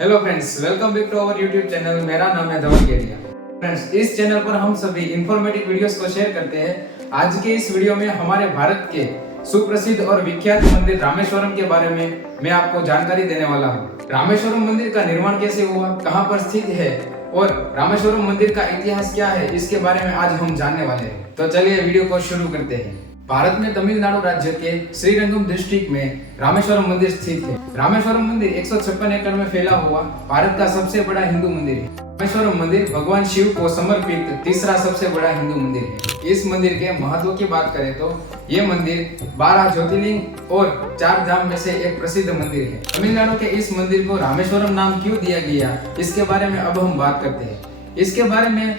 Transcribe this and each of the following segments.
Hello friends, welcome back to our YouTube channel. मेरा नाम है धवल गेरिया। फ्रेंड्स, इस चैनल पर हम सभी इंफॉर्मेटिव वीडियोस को शेयर करते हैं। आज के इस वीडियो में हमारे भारत के सुप्रसिद्ध और विख्यात मंदिर रामेश्वरम के बारे में मैं आपको जानकारी देने वाला हूँ। रामेश्वरम मंदिर का निर्माण कैसे हुआ, कहाँ पर स्थित है और रामेश्वरम मंदिर का इतिहास क्या है, इसके बारे में आज हम जानने वाले हैं। तो चलिए वीडियो को शुरू करते हैं। भारत में तमिलनाडु राज्य के श्रीरंगम डिस्ट्रिक्ट में रामेश्वरम मंदिर स्थित है। रामेश्वरम मंदिर 156 एकड़ में फैला हुआ भारत का सबसे बड़ा हिंदू मंदिर है। रामेश्वरम मंदिर भगवान शिव को समर्पित तीसरा सबसे बड़ा हिंदू मंदिर है। इस मंदिर के महत्व की बात करें तो ये मंदिर 12 ज्योतिर्लिंग और 4 धाम में से एक प्रसिद्ध मंदिर है। तमिलनाडु के इस मंदिर को रामेश्वरम नाम क्यों दिया गया, इसके बारे में अब हम बात करते हैं। इसके बारे में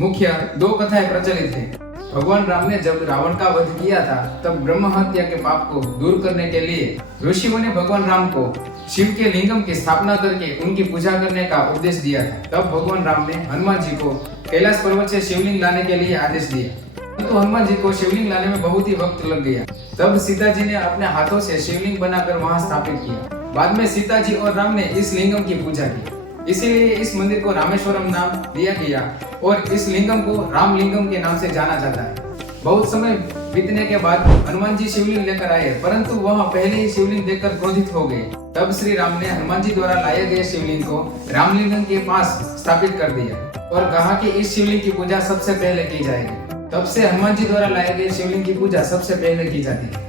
मुख्य 2 कथाएं प्रचलित है। भगवान राम ने जब रावण का वध किया था, तब ब्रह्म हत्या के पाप को दूर करने के लिए ऋषियों ने भगवान राम को शिव के लिंगम की स्थापना करके उनकी पूजा करने का उपदेश दिया था। तब भगवान राम ने हनुमान जी को कैलाश पर्वत से शिवलिंग लाने के लिए आदेश दिया, तो हनुमान जी को शिवलिंग लाने में बहुत ही वक्त लग गया। तब सीता जी ने अपने हाथों से शिवलिंग बनाकर वहां स्थापित किया। बाद में सीता जी और राम ने इस लिंगम की पूजा की, इसीलिए इस मंदिर को रामेश्वरम नाम दिया गया और इस लिंगम को रामलिंगम के नाम से जाना जाता है। बहुत समय बीतने के बाद हनुमान जी शिवलिंग लेकर आए, परंतु वह पहले ही शिवलिंग देखकर क्रोधित हो गए। तब श्री राम ने हनुमान जी द्वारा लाए गए शिवलिंग को रामलिंगम के पास स्थापित कर दिया और कहा कि इस शिवलिंग की पूजा सबसे पहले की जाएगी। तब से हनुमान जी द्वारा लाए गए शिवलिंग की पूजा सबसे पहले की जाती है।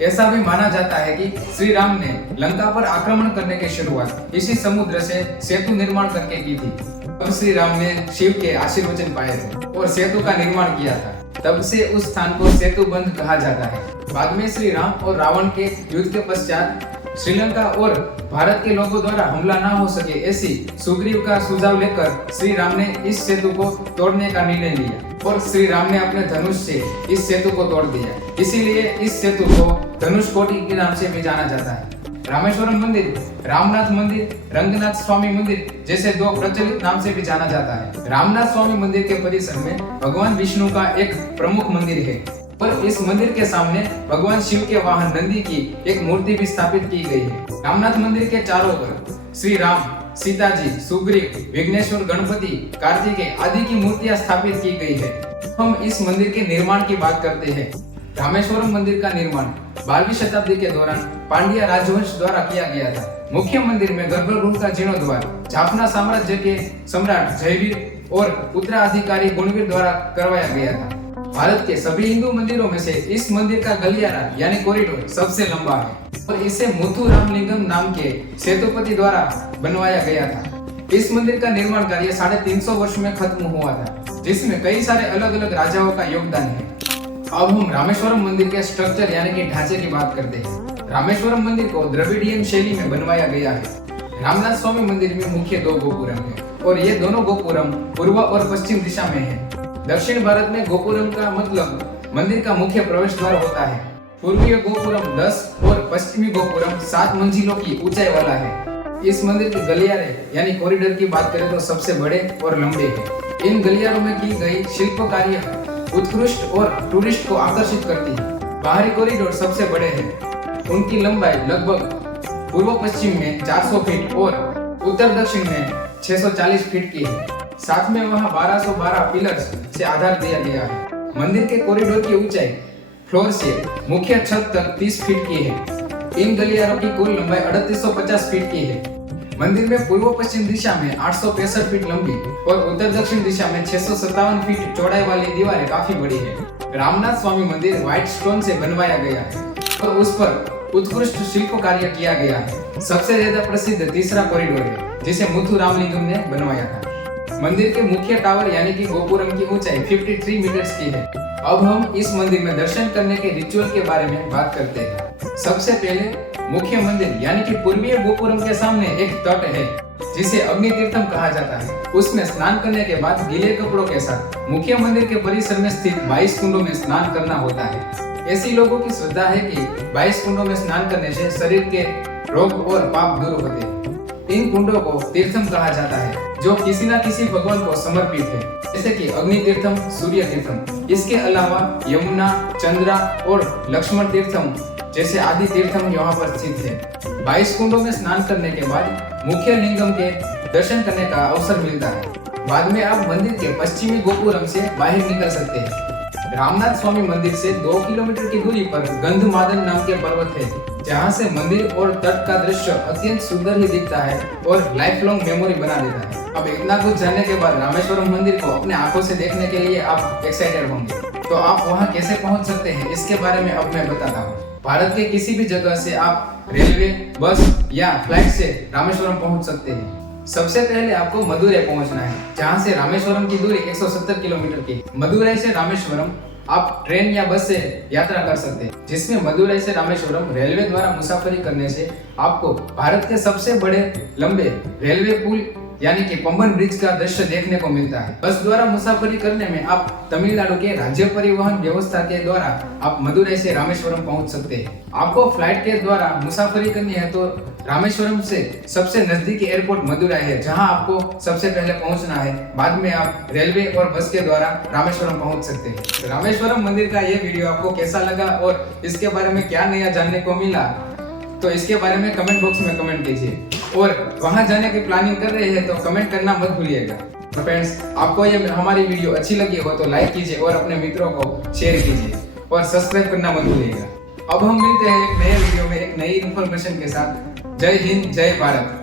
ऐसा भी माना जाता है कि श्री राम ने लंका पर आक्रमण करने की शुरुआत इसी समुद्र से सेतु निर्माण करके की थी। तब श्री राम ने शिव के आशीर्वचन पाए थे और सेतु का निर्माण किया था। तब से उस स्थान को सेतु बंध कहा जाता है। बाद में श्री राम और रावण के युद्ध के पश्चात श्रीलंका और भारत के लोगों द्वारा हमला न हो सके, ऐसी सुग्रीव का सुझाव लेकर श्री राम ने इस सेतु को तोड़ने का निर्णय लिया और श्री राम ने अपने धनुष से इस सेतु को तोड़ दिया। इसीलिए इस सेतु को धनुष कोटि के नाम से भी जाना जाता है। रामेश्वरम मंदिर, रामनाथ मंदिर, रंगनाथ स्वामी मंदिर जैसे 2 प्रचलित नाम से भी जाना जाता है। रामनाथ स्वामी मंदिर के परिसर में भगवान विष्णु का एक प्रमुख मंदिर है और इस मंदिर के सामने भगवान शिव के वाहन नंदी की एक मूर्ति भी स्थापित की गई है। रामनाथ मंदिर के चारों ओर श्री राम, सीता जी, सुग्रीव, विघ्नेश्वर, गणपति, कार्तिकेय आदि की मूर्तियां स्थापित की गई है। हम इस मंदिर के निर्माण की बात करते हैं। रामेश्वरम मंदिर का निर्माण 12वीं शताब्दी के दौरान पांड्या राजवंश द्वारा किया गया था। मुख्य मंदिर में गर्भगृह का जीर्णोद्धार जाफना साम्राज्य के सम्राट जयवीर और उत्तराधिकारी गुणवीर द्वारा करवाया गया था। भारत के सभी हिंदू मंदिरों में से इस मंदिर का गलियारा यानी कॉरिडोर सबसे लंबा है और इसे मुथु रामलिंगम नाम के सेतुपति द्वारा बनवाया गया था। इस मंदिर का निर्माण कार्य 350 वर्ष में खत्म हुआ था, जिसमें कई सारे अलग अलग राजाओं का योगदान है। अब हम रामेश्वरम मंदिर के स्ट्रक्चर यानी कि ढांचे की बात करते हैं। रामेश्वरम मंदिर को द्रविडियन शैली में बनवाया गया है। रामनाथ स्वामी मंदिर में मुख्य 2 गोपुरम है और ये दोनों गोपुरम पूर्व और पश्चिम दिशा में है। दक्षिण भारत में गोपुरम का मतलब मंदिर का मुख्य प्रवेश द्वार होता है। पूर्वीय गोपुरम 10 और पश्चिमी गोपुरम 7 मंजिलों की ऊंचाई वाला है। इस मंदिर के गलियारे यानी कॉरिडोर की बात करें तो सबसे बड़े और लंबे हैं। इन गलियारों में की गई शिल्प कार्य उत्कृष्ट और टूरिस्ट को आकर्षित करती है। बाहरी कॉरिडोर सबसे बड़े हैं। उनकी लंबाई लगभग पूर्व पश्चिम में 400 फीट और उत्तर दक्षिण में 640 फीट की है। साथ में वहां 1212 पिलर्स से आधार दिया गया है। मंदिर के कॉरिडोर की ऊंचाई फ्लोर से मुख्य छत तक 30 फीट की है। इन गलियारों की कुल लंबाई 3850 फीट की है। मंदिर में पूर्व पश्चिम दिशा में 865 फीट लंबी और उत्तर दक्षिण दिशा में 657 फीट चौड़ाई वाली दीवारें काफी बड़ी है। रामनाथ स्वामी मंदिर व्हाइट स्टोन से बनवाया गया है और उस पर उत्कृष्ट शिल्प कार्य किया गया है। सबसे ज्यादा प्रसिद्ध तीसरा कॉरिडोर है, जिसे मुथु रामलिंगम ने बनवाया था। मंदिर के मुख्य टावर यानी कि गोपुरम की ऊंचाई 53 मीटर्स की है। अब हम इस मंदिर में दर्शन करने के रिचुअल के बारे में बात करते हैं। सबसे पहले मुख्य मंदिर यानी कि पूर्वीय गोपुरम के सामने एक तट है, जिसे अग्नि तीर्थम कहा जाता है। उसमें स्नान करने के बाद गीले कपड़ों के साथ मुख्य मंदिर के परिसर में स्थित 22 कुंडों में स्नान करना होता है। ऐसी लोगों की श्रद्धा है कि 22 कुंडों में स्नान करने से शरीर के रोग और पाप दूर होते हैं। इन कुंडों को तीर्थम कहा जाता है, जो किसी न किसी भगवान को समर्पित है, जैसे कि अग्नि तीर्थम, सूर्य तीर्थम। इसके अलावा यमुना, चंद्रा और लक्ष्मण तीर्थम जैसे आदि तीर्थम यहाँ पर स्थित है। 22 कुंडों में स्नान करने के बाद मुख्य लिंगम के दर्शन करने का अवसर मिलता है। बाद में आप मंदिर के पश्चिमी गोपुरम से बाहर निकल सकते हैं। रामनाथ स्वामी मंदिर से 2 किलोमीटर की दूरी पर गंधमादन नाम के पर्वत है, जहाँ से मंदिर और तट का दृश्य अत्यंत सुंदर ही दिखता है और लाइफ लॉन्ग मेमोरी बना देता है। अब इतना कुछ जानने के बाद रामेश्वरम मंदिर को अपने आंखों से देखने के लिए आप एक्साइटेड होंगे, तो आप वहाँ कैसे पहुँच सकते हैं इसके बारे में अब मैं बताता हूँ। भारत के किसी भी जगह से आप रेलवे, बस या फ्लाइट से रामेश्वरम पहुँच सकते हैं। सबसे पहले आपको मदुरै पहुंचना है, जहां से रामेश्वरम की दूरी 170 किलोमीटर की। मदुरै से रामेश्वरम आप ट्रेन या बस से यात्रा कर सकते हैं, जिसमें मदुरै से रामेश्वरम रेलवे द्वारा मुसाफरी करने से आपको भारत के सबसे बड़े लंबे रेलवे पुल यानी कि पंबन ब्रिज का दृश्य देखने को मिलता है। बस द्वारा मुसाफरी करने में आप तमिलनाडु के राज्य परिवहन व्यवस्था के द्वारा आप मदुरै से रामेश्वरम पहुंच सकते हैं। आपको फ्लाइट के द्वारा मुसाफरी करनी है तो रामेश्वरम से सबसे नजदीकी एयरपोर्ट मदुरै है, जहां आपको सबसे पहले पहुंचना है। बाद में आप रेलवे और बस के द्वारा रामेश्वरम पहुंच सकते हैं। रामेश्वरम मंदिर का ये वीडियो आपको कैसा लगा और इसके बारे में क्या नया जानने को मिला, तो इसके बारे में कमेंट बॉक्स में कमेंट कीजिए। और वहां जाने की प्लानिंग कर रहे हैं तो कमेंट करना मत भूलिएगा। तो फ्रेंड्स, आपको ये हमारी वीडियो अच्छी लगी हो तो लाइक कीजिए और अपने मित्रों को शेयर कीजिए और सब्सक्राइब करना मत भूलिएगा। अब हम मिलते हैं एक नए वीडियो में एक नई इन्फॉर्मेशन के साथ। जय हिंद, जय भारत।